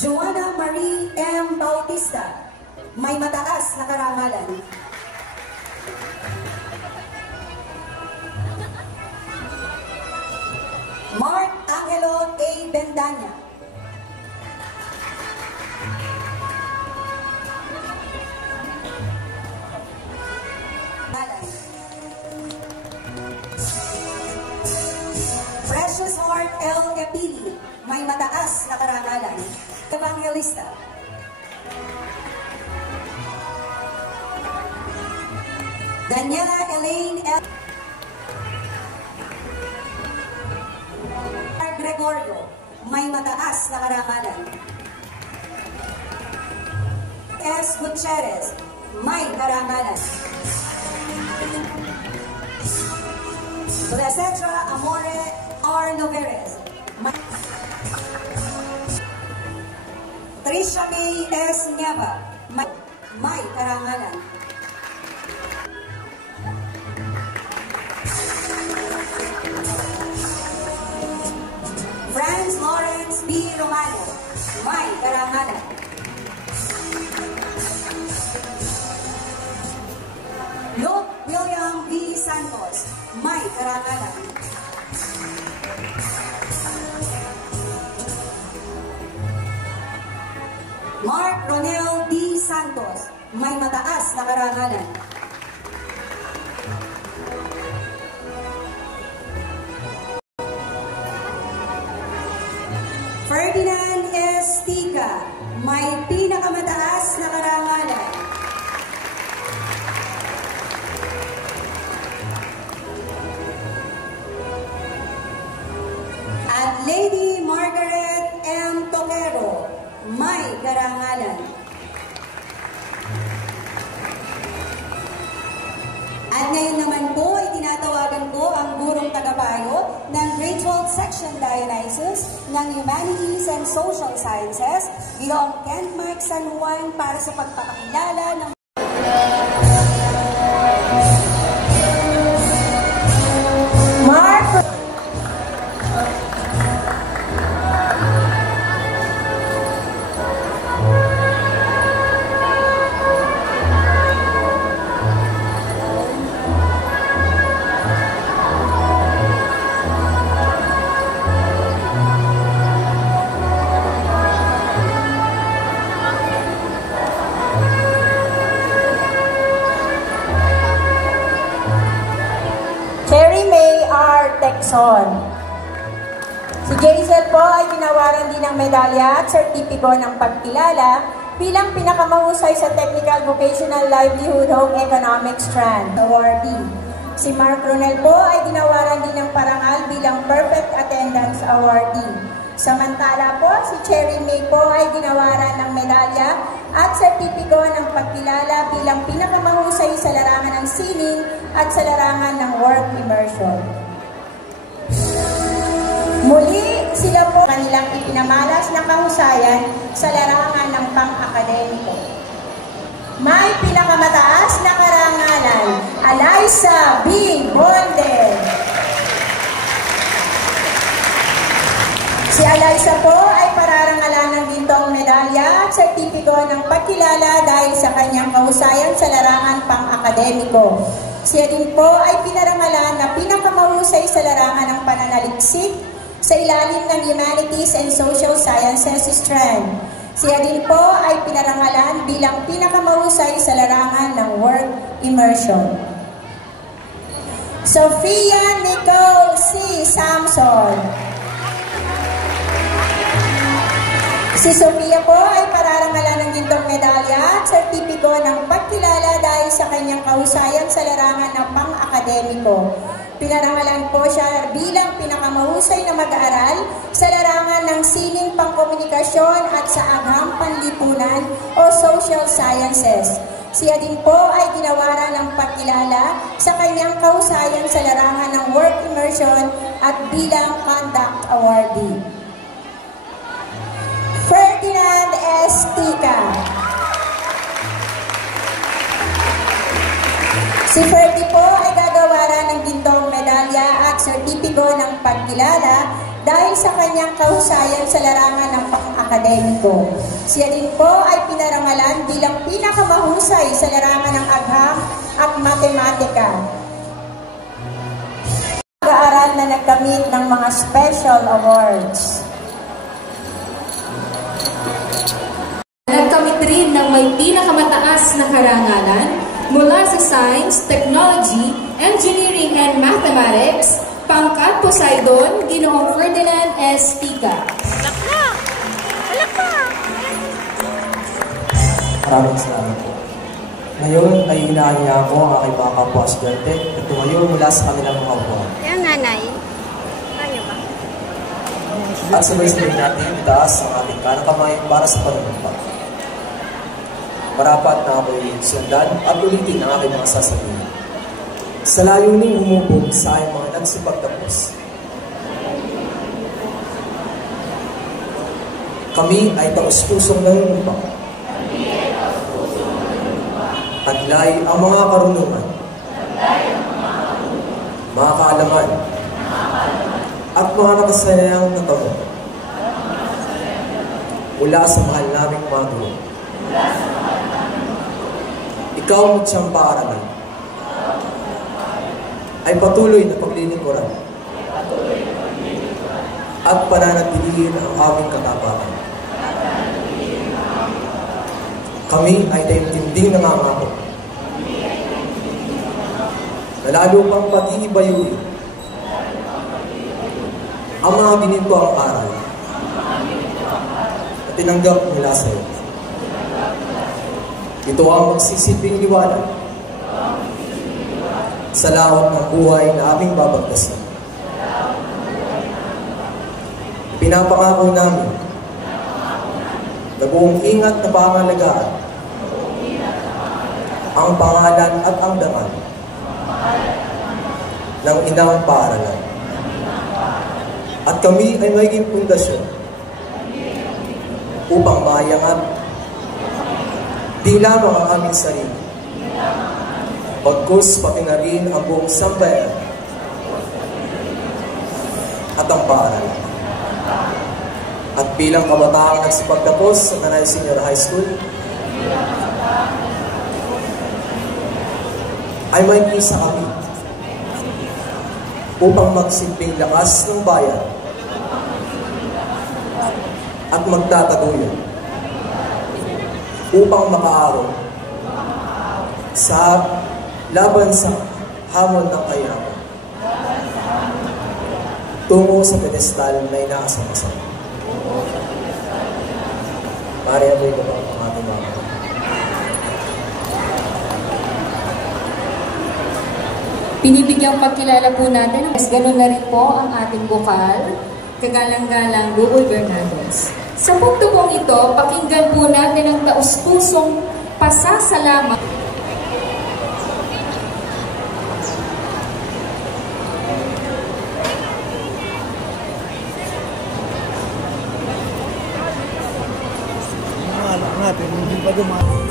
Joanna Marie M. Bautista, may mataas na karangalan. Mark Angelo A. Bendanya. Precious Heart L. Epili, may mataas na karangalan. Evangelista. Daniela Elaine L. Gregorio, may mataas na karangalan. S. Gutierrez, may karangalan. Blesetra Amore R. Noveres, Trisha May S. Nieva, may karangalan. Franz Lawrence B. Romano, may karangalan. Luke William B. Santos, may karangalan. Mark Ronel D. Santos, may mataas na karangalan. Ferdinand S. Tika, may pinakamataas na karangalan. At Lady Margaret M. Toquero, may karangalan. At ngayon naman po, itinatawagan ko ang gurong tagapayo ng Grade 12 Section Dionysus ng Humanities and Social Sciences, Ginoong Kent Mark San Juan, para sa pagpapakilala ng Si Jaisel po ay ginawaran din ng medalya at sertipiko ng pagkilala bilang pinakamahusay sa Technical Vocational Livelihood Home Economic Strand awardee. Si Mark Ronel po ay ginawaran din ng parangal bilang Perfect Attendance awardee. Samantala po, si Cherry May po ay ginawaran ng medalya at sertipiko ng pagkilala bilang pinakamahusay sa larangan ng sining at sa larangan ng work immersion. Muli, sila po kanilang ipinamalas na kahusayan sa larangan ng pang-akademiko. May pinakamataas na karangalan, Eliza B. Bondel. Si Eliza po ay pararangalan ng gintong medalya at sertipiko ng pagkilala dahil sa kanyang kahusayan sa larangan pang-akademiko. Siya din po ay pinarangalan na pinakamahusay sa larangan ng pananaliksik sa ilalim ng Humanities and Social Sciences Strand. Siya din po ay pinarangalan bilang pinakamahusay sa larangan ng work immersion. Sophia Nicole C. Samson. Si Sophia po ay pararangalan ng gintong medalya at sertipiko ng pagkilala dahil sa kanyang kahusayan sa larangan ng pang-akademiko. Pinarangalan po siya bilang pinakamahusay na mag-aaral sa larangan ng sining pangkomunikasyon at sa agham panlipunan o social sciences. Siya din po ay ginawaran ng pagkilala sa kanyang kahusayan sa larangan ng work immersion at bilang conduct awardee. Ferdinand S. Tika. Si Ferdy po ay gagawaran ng gintong medalya at sertipiko ng pagkilala dahil sa kanyang kahusayan sa larangan ng pang akademiko. Siya din po ay pinarangalan bilang pinakamahusay sa larangan ng agham at matematika. Pag-aaral na nagkamit ng mga special awards. Nagkamit rin ng may pinakamataas na karangalan mula sa Science, Technology, Engineering, and Mathematics, pangkat Poseidon, Ginoong Ferdinand S. Tica. Maraming salamat po. Ngayon ay inaaya ko ang aking mga kapwa-estudyante at tumayo mula sa kanilang mga upuan. Yan, nanay. Kaya ba? At sabay-sabay natin itaas ang ating kanang kamay para sa panunumpa. Marapat na ako'y sundan at ulitin ang aking mga sasabihin. Sa layuning humubog sa ayong mga nagsipagtapos. Kami ay taus-pusong nanunumpa. Taglay ang mga karunungan, mga kaalaman, at mga nakasanayang natamo mula sa mahal naming mga guro. Ikaw at siyang paaralan ay patuloy na paglilingkuran at pananatilihin ang aming katapatan. Kami ay taimtinding nangangako na lalo pang pag-iibayuhin ang mga ginintoang aral na tinanggap nila sa iyo. Ito ang magsisilbing liwanag sa lawak ng buhay na aming babagtasan. Pinapangako namin na buong ingat na pangalagaan ang pangalan at ang dangal ng inang paaralan. At kami ay magiging pundasyon upang maiangat di lamang ang aming sarili, bagkus pati na rin ang buong sambayan at ang paaralan. At bilang kabataang nagsipagtapos sa Tanay Senior High School, ay may isa kami upang magsilbing lakas ng bayan at magtataguyan upang makaaraw sa laban sa hamon ng kayaman tungo sa pedestal na inaasang-asang. Pare, amoy ko ba ang ating mga Pinibigyang pagkilala po natin, ganun na rin po ang ating bukal, kagalang-galang Google Bernardes. Sa punto pong ito, pakinggan po natin ang taus-pusong pasasalamat. Natin, hindi pa dumaan.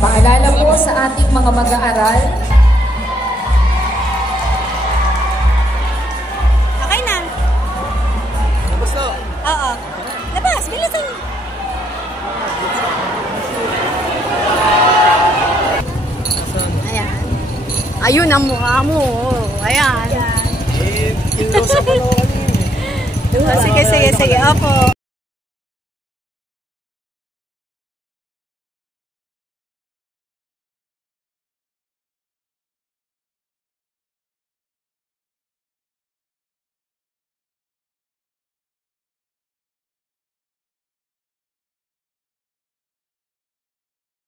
Paalala po sa ating mga mag-aaral. Okay na. Tapos na. Oo. Labas, bilisan. Ayan. Ayun ang mukha mo. Ayan. Eh, kinlosa pa lang kami. Sige. Opo.